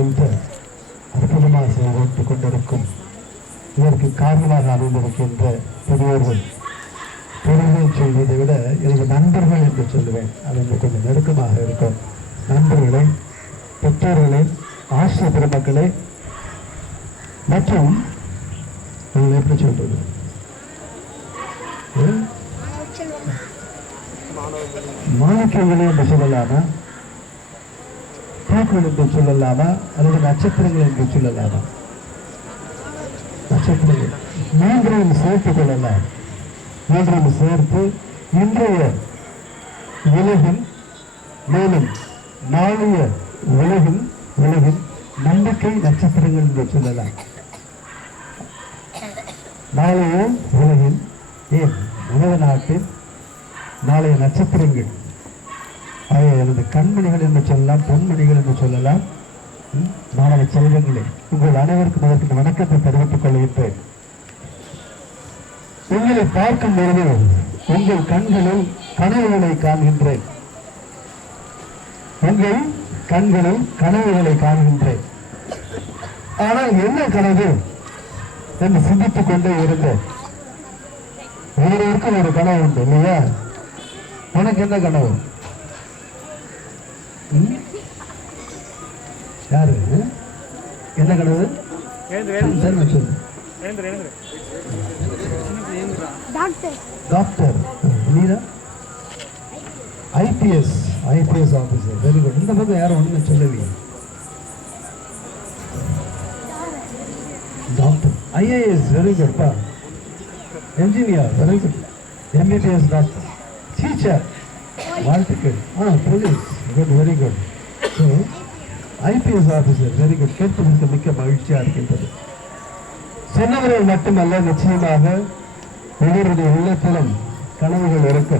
செய்த அற்புதமாக செயல்பட்டுக் கொண்டிருக்கும் இதற்கு காரணமாக அமைந்திருக்கின்ற பெரியோர்கள் பெருமையை சொல்வதை விட எனது நண்பர்கள் என்று சொல்லுவேன். அது கொஞ்சம் நெருக்கமாக இருக்கும். நண்பர்களை, பெற்றோர்களை, ஆசிரியர் பெருமக்களை மற்றும் எப்படி சொல்றது மாணிக்கங்களே என்று சொல்லலாமா, பூக்கள் என்று சொல்லலாமா, அல்லது நட்சத்திரங்கள் என்று சொல்லலாமா? நட்சத்திரங்கள் மூன்றையும் சேர்த்துக் கொள்ளலாம். மூன்றையும் சேர்த்து இன்றைய உலகின் மேலும் நாளைய உலகின் நம்பிக்கை நட்சத்திரங்கள் என்று சொல்லலாம். நாளைய உலகின் உலக நாட்டின் நாளைய நட்சத்திரங்கள் எனது கண்மணிகள் என்று சொல்லலாம், பொன்மணிகள் என்று சொல்லலாம். நாளைய செல்வங்களே, உங்கள் அனைவருக்கும் அதற்கு வணக்கத்தை தெரிவித்துக் கொள்கின்றேன். உங்களை பார்க்கும் பொழுது உங்கள் கண்களில் கனவுகளை காண்கின்றேன். உங்கள் கண்களில் கனவுகளை காண்கின்றேன். ஆனால் என்ன கனவு என்று சிந்தித்துக் கொண்டே இருந்தேன். ஒருவருக்கும் ஒரு கனவு உண்டு இல்லையா? உனக்கு என்ன கனவு? யாரு என்ன கனவு? Doctor. IPS officer. Very good. இந்த பக்கம் யாரும் ஒண்ணுமே சொல்லலையே. Doctor, IAS. வெரி குட் பா. Engineer. Very good. MBBS doctor. Teacher. வாழ்த்துக்கள். Police. Good, very good. So IPS officer. Very good. கேட்பதற்கு மிக்க மகிழ்ச்சியா இருக்கின்றது. சொன்னவர்கள் மட்டுமல்ல, நிச்சயமாக ஒவ்வொருடைய உள்ளத்திலும் கனவுகள் இருக்கும்.